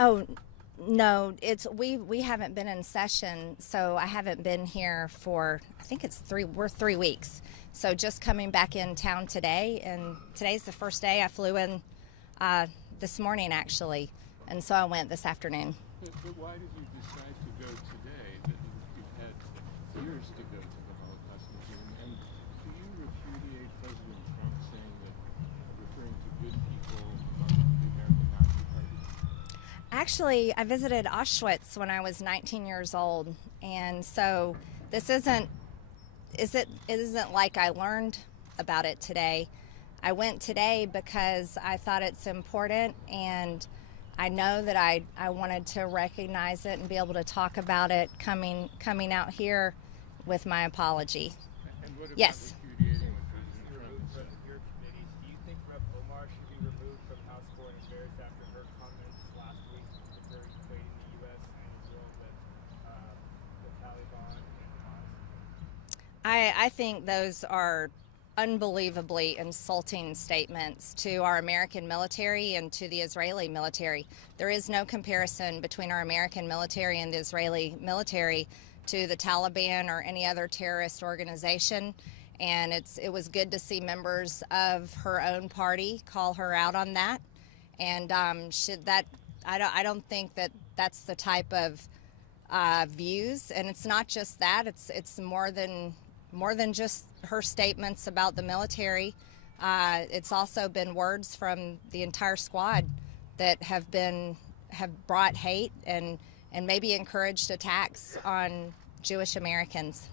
Oh, no, we haven't been in session, so I haven't been here for, I think we're 3 weeks. So just coming back in town today, and today's the first day. I flew in this morning actually, and so I went this afternoon. But why did you decide to go today? That you've had years to go to the Holocaust Museum, and do you repudiate President Trump saying that, referring to good people among the American Nazi Party? Actually, I visited Auschwitz when I was 19 years old, and so this it isn't like I learned about it today. I went today because I thought it's important, and I know that I wanted to recognize it and be able to talk about it coming out here with my apology. And what about Yes. repudiating what President Trump has said? Your committees, do you think Rep. Omar should be removed from House Foreign Affairs after her comments last week, particularly equating the U.S. and Israel with the Taliban and Hamas? I think those are unbelievably insulting statements to our American military and to the Israeli military. There is no comparison between our American military and the Israeli military to the Taliban or any other terrorist organization. And it was good to see members of her own party call her out on that. And I don't think that that's the type of views. And it's not just that. It's more than just her statements about the military. It's also been words from the entire squad that have brought hate and maybe encouraged attacks on Jewish Americans.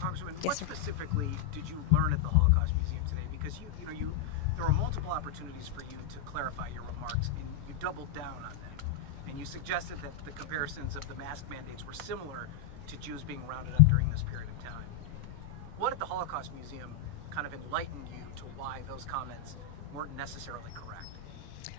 Congresswoman, Yes, what sir. specifically did you learn at the Holocaust Museum today? Because there were multiple opportunities for you to clarify your remarks, and you doubled down on them. And you suggested that the comparisons of the mask mandates were similar to Jews being rounded up during this period of time. What at the Holocaust Museum kind of enlightened you to why those comments weren't necessarily correct?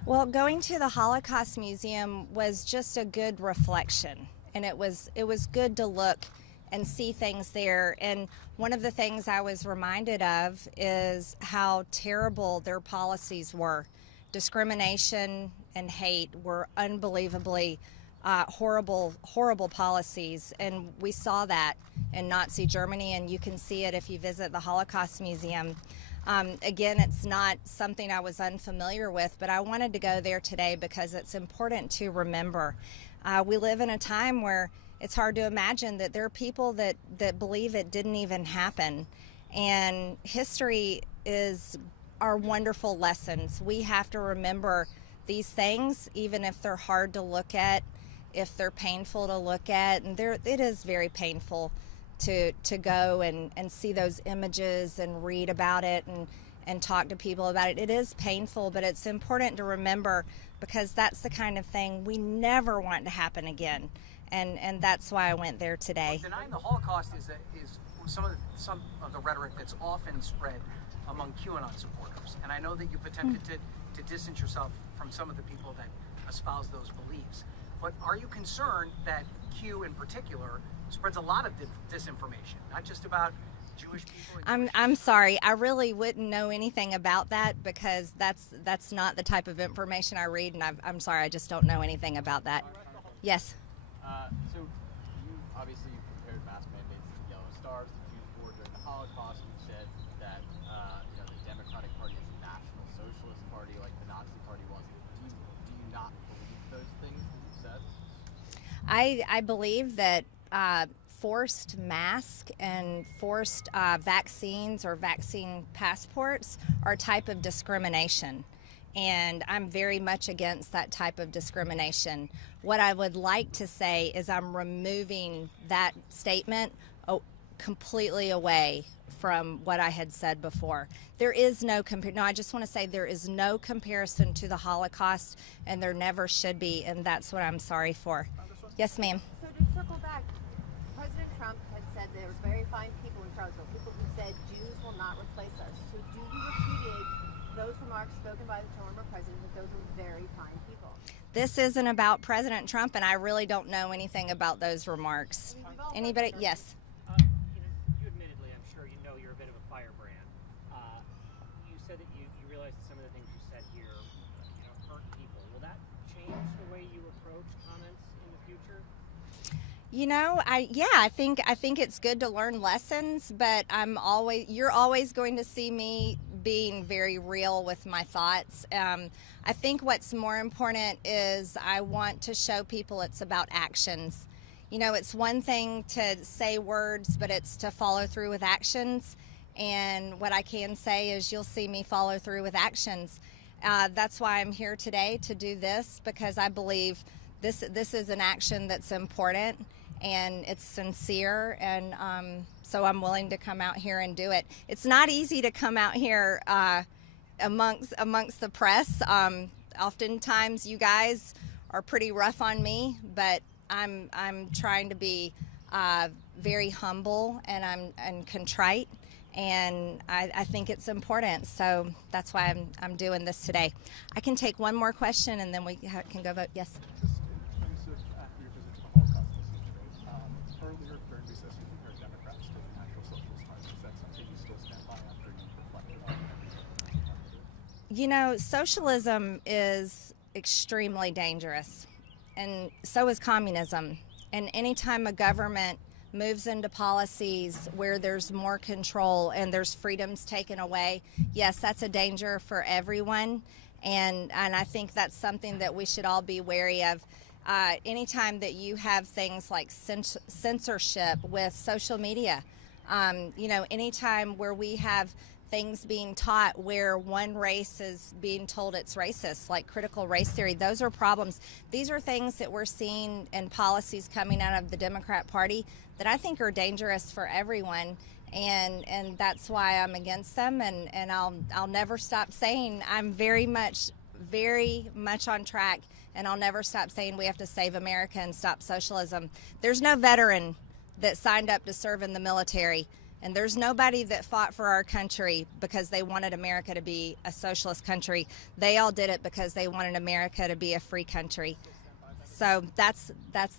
Well, going to the Holocaust Museum was just a good reflection, and it was good to look and see things there. And one of the things I was reminded of is how terrible their policies were. Discrimination and hate were unbelievably horrible policies, and we saw that in Nazi Germany, and you can see it if you visit the Holocaust Museum. Again, it's not something I was unfamiliar with, but I wanted to go there today because it's important to remember. We live in a time where it's hard to imagine that there are people that believe it didn't even happen. And history is our wonderful lessons. We have to remember these things, even if they're hard to look at, if they're painful to look at. And it is very painful to go and see those images and read about it and talk to people about it. It is painful, but it's important to remember because that's the kind of thing we never want to happen again. And that's why I went there today. Well, denying the Holocaust is some of the rhetoric that's often spread among QAnon supporters. And I know that you've attempted to distance yourself from some of the people that espouse those beliefs. But are you concerned that Q in particular spreads a lot of disinformation, not just about Jewish people? I'm sorry, I really wouldn't know anything about that because that's not the type of information I read, and I'm sorry, I just don't know anything about that. Yes. So obviously you compared mask mandates to the Yellow Stars, the Jews wore during the Holocaust. You said that the Democratic Party is a National Socialist Party like the Nazi Party was. Do you not believe those things that you said? I believe that forced mask and forced vaccines or vaccine passports are a type of discrimination. And I'm very much against that type of discrimination. What I would like to say is I'm removing that statement completely away from what I had said before. There is no I just want to say there is no comparison to the Holocaust, and there never should be, and that's what I'm sorry for. Yes, ma'am. So to circle back, President Trump had said there was very fine people in Charlottesville, people who said Jews will not replace us. So do you repudiate those remarks spoken by the former president that those are very fine people? This isn't about President Trump, and I really don't know anything about those remarks. Anybody? Yes. You admittedly, I'm sure you know you're a bit of a firebrand. You said that you realized that some of the things you said here hurt people. Will that change the way you I think it's good to learn lessons, but you're always going to see me being very real with my thoughts. I think what's more important is I want to show people it's about actions. It's one thing to say words, but it's to follow through with actions. And what I can say is you'll see me follow through with actions. That's why I'm here today to do this, because I believe this is an action that's important and it's sincere, and so I'm willing to come out here and do it. It's not easy to come out here amongst the press. Oftentimes you guys are pretty rough on me, but I'm trying to be very humble, and I'm contrite, and I think it's important. So that's why I'm doing this today. I can take one more question, and then we can go vote. Yes. Just in terms of after your visit to the Holocaust Museum, earlier during recess you compared Democrats to the National Socialist Party. Is that something you still stand by after you reflected on it? Socialism is extremely dangerous, and so is communism. And anytime a government moves into policies where there's more control and there's freedoms taken away, yes, that's a danger for everyone. And I think that's something that we should all be wary of. Anytime that you have things like censorship with social media, anytime where we have things being taught where one race is being told it's racist, like critical race theory, those are problems. These are things that we're seeing in policies coming out of the Democrat Party that I think are dangerous for everyone, and that's why I'm against them, and I'll never stop saying I'm very much on track, and I'll never stop saying we have to save America and stop socialism. There's no veteran that signed up to serve in the military, and there's nobody that fought for our country because they wanted America to be a socialist country. They all did it because they wanted America to be a free country. So that's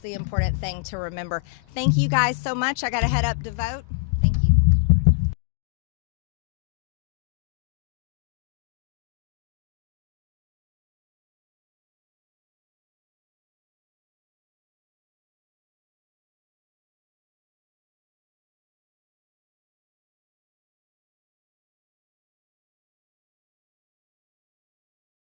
the important thing to remember. Thank you guys so much. I got to head up to vote.